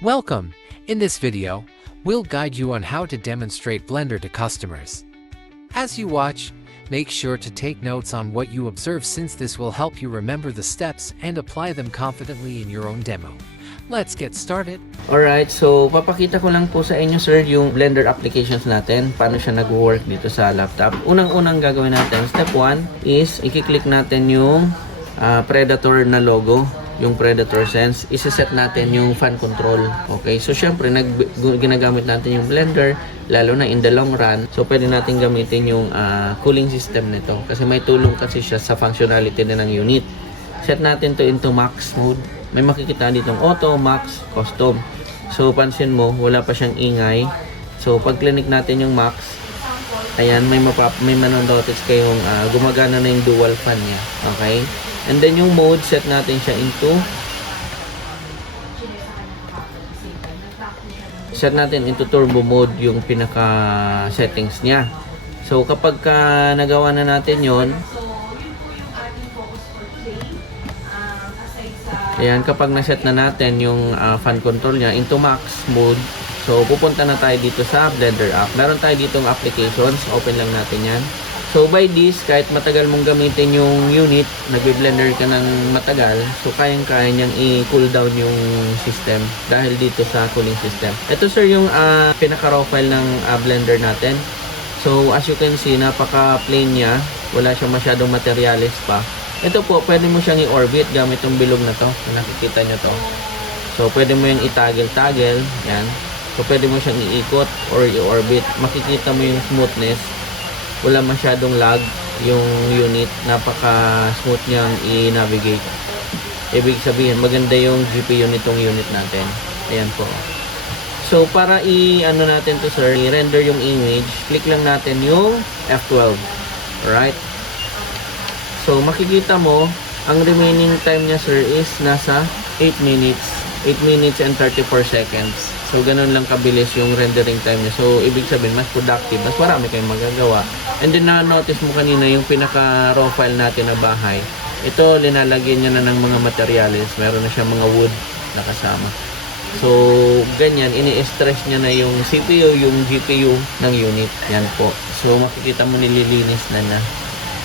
Welcome! In this video, we'll guide you on how to demonstrate Blender to customers. As you watch, make sure to take notes on what you observe since this will help you remember the steps and apply them confidently in your own demo. Let's get started! Alright, so papakita ko lang po sa inyo sir yung Blender applications natin, paano siya nag-work dito sa laptop. Unang-unang gagawin natin, step 1 is i-click natin yung Predator na logo, yung Predator Sense. Isa-set natin yung fan control. Okay, so syempre ginagamit natin yung Blender, lalo na in the long run. So pwede natin gamitin yung cooling system nito kasi may tulong kasi siya sa functionality na ng unit. Set natin to into max mode. May makikita ditong auto, max, custom. So pansin mo, wala pa siyang ingay. So pag click natin yung max, ayan, may manonotice kayong gumagana na yung dual fan niya. Okay? And then yung mode, set natin siya into turbo mode, yung pinaka settings niya. So kapag nagawa na natin yon, ayan, kapag naset na natin yung fan control niya into max mode, so pupunta na tayo dito sa Blender app. Meron tayo ditong applications, open lang natin yan. So by this, kahit matagal mong gamitin yung unit, nagbe-blender ka ng matagal, so kayang-kaya niyang i-cool down yung system dahil dito sa cooling system. Ito sir yung pinaka-raw file ng Blender natin. So as you can see, napaka-plain niya, wala siyang masyadong materials pa. Ito po, pwede mo siyang i-orbit gamit yung bilog na to. Nakikita nyo to. So, pwede mo yung i-toggle. Yan. So, pwede mo siyang iikot or i-orbit. Makikita mo yung smoothness. Wala masyadong lag yung unit. Napaka-smooth niyang i-navigate. Ibig sabihin, maganda yung GPU nitong unit natin. Ayan po. So, para i-ano natin to sir, i-render yung image, click lang natin yung F12. Alright? So, makikita mo, ang remaining time niya, sir, is nasa 8 minutes. 8 minutes and 34 seconds. So, ganun lang kabilis yung rendering time niya. So, ibig sabihin, mas productive. Mas marami kayong magagawa. And then, na-notice mo kanina yung pinaka-raw file natin na bahay. Ito, linalagyan niya na ng mga materials. Meron na siya mga wood na kasama. So, ganyan, ini-stress niya na yung CPU, yung GPU ng unit. Yan po. So, makikita mo nililinis na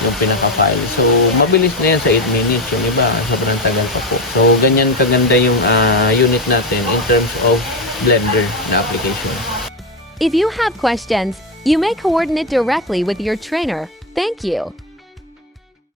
yung pinaka-file. So, mabilis na yan sa 8 minutes. Yung iba, sobrang tagal pa po. So, ganyan kaganda yung unit natin in terms of Blender na application. If you have questions, you may coordinate directly with your trainer. Thank you.